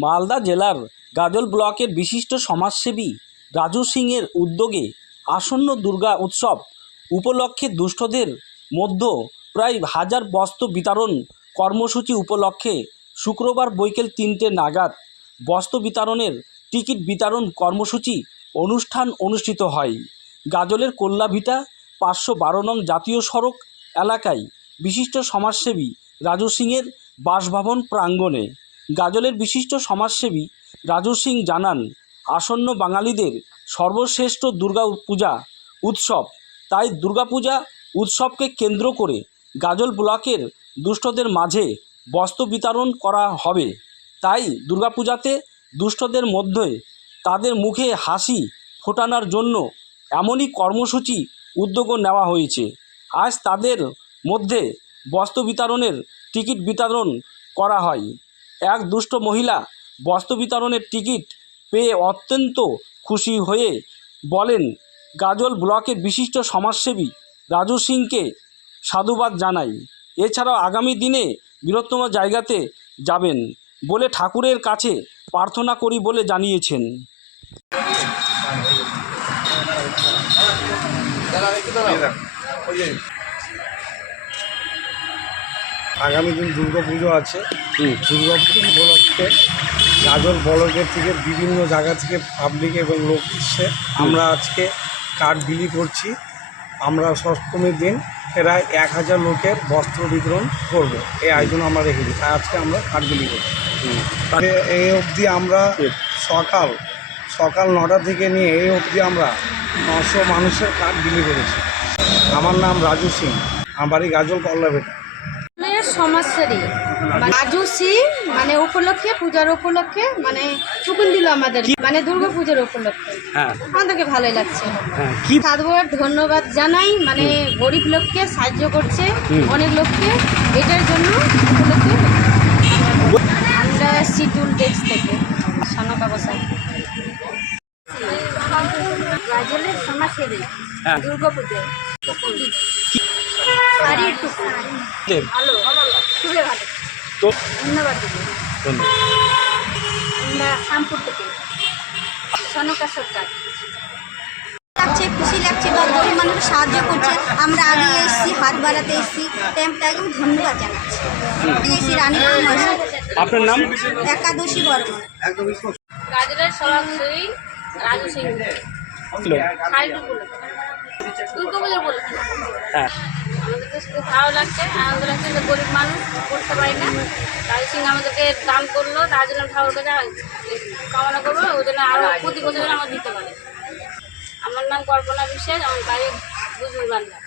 মালদা জেলার গাজল ব্লকের বিশিষ্ট সমাজসেবী রাজু সিংয়ের উদ্যোগে আসন্ন দুর্গা উৎসব উপলক্ষে দুস্থদের মধ্যে প্রায় 1000 বস্ত্র বিতরণ কর্মসূচি উপলক্ষে শুক্রবার বৈকাল 3টে নাগাদ বস্ত্র বিতরণের টিকিট বিতরণ কর্মসূচি অনুষ্ঠান অনুষ্ঠিত হয়। গাজলের কল্যাভিটা 512 নং জাতীয় সড়ক এলাকায় বিশিষ্ট সমাজসেবী রাজু সিংয়ের বাসভবন প্রাঙ্গণে। গাজলের বিশিষ্ট সমাজসেবী রাজু সিং জানান, আসন্ন বাঙালিদের সর্বশ্রেষ্ঠ দুর্গা পূজা উৎসব, তাই দুর্গাপূজা উৎসবকে কেন্দ্র করে গাজল ব্লকের দুস্থদের মাঝে বস্ত্র বিতরণ করা হবে। তাই দুর্গাপূজাতে দুস্থদের মধ্যে তাদের মুখে হাসি ফোটানোর জন্য এমনই কর্মসূচি উদ্যোগ নেওয়া হয়েছে। আজ তাদের মধ্যে বস্ত্র বিতরণের টিকিট বিতরণ করা হয়। এক দুস্থ মহিলা বস্ত্র বিতরণের টিকিট পেয়ে অত্যন্ত খুশি হয়ে বলেন, গাজল ব্লকের বিশিষ্ট সমাজসেবী রাজু সিংকে সাধুবাদ জানাই। এছাড়াও আগামী দিনে বৃহত্তম জায়গাতে যাবেন বলে ঠাকুরের কাছে প্রার্থনা করি বলে জানিয়েছেন। আগামী দিন দুর্গাপুজো আছে। দুর্গাপুজো উপলক্ষে গাজল ব্লকের থেকে বিভিন্ন জায়গা থেকে পাবলিক এবং লোক এসে আমরা আজকে কার্ড বিলি করছি। আমরা সপ্তমীর দিন প্রায় 1000 লোকের বস্ত্র বিতরণ করব, এই আয়োজন আমরা রেখেছি। তাই আজকে আমরা কার্ড বিলি করছি। এই অবধি আমরা সকাল 9টা থেকে নিয়ে এই অবধি আমরা 900 মানুষের কার্ড বিলি করেছি। আমার নাম রাজু সিং, আমার বাড়ি গাজল কল্যাভিটা। সমাজসেবী রাজু সিং মানে উপলক্ষে পূজার উপলক্ষে মানে টুকুন দিল আমাদের মানে দুর্গা পূজার উপলক্ষে। আমাদেরকে ভালোই লাগছে। সাধুবাদ ধন্যবাদ জানাই, মানে গরিব লোককে সাহায্য করছে অনেক লোককে, এটার জন্য উপলক্ষে আমরা সিটুল ডেস্ক থেকে সনকা বসাই গাজলের সমাজসেবী দুর্গা পুজোয় ভালো খুবই ভালো। তো ধন্যবাদ দিদি। আমরা শামপুর থেকে সনকা সরকার। লাগছে, খুশি লাগছে বা গরিব মানুষকে সাহায্য করছে। আমরা আগে এসেছি, হাত বাড়াতে এসেছি, তাই আমি ধন্যবাদ জানাচ্ছি। এসেছি রানীপুর। আপনার নাম? একাদশী বর্মন। গাজলের সমাজসেবী রাজু সিং দুর্গা পুজোর বলেছে। আমাদেরকে শুধু ভালো লাগছে, আনন্দ লাগছে যে গরিব মানুষ করতে পারি না। রাজু সিং আমাদেরকে দান করলো, তার জন্য ঠাকুর কাছে কামনা করবো, ওই জন্য আরও প্রতি বছর আমার দিতে পারে। আমার নাম কল্পনা বিশ্বাস, আমার বাড়ি বুঝুর বান্ধব।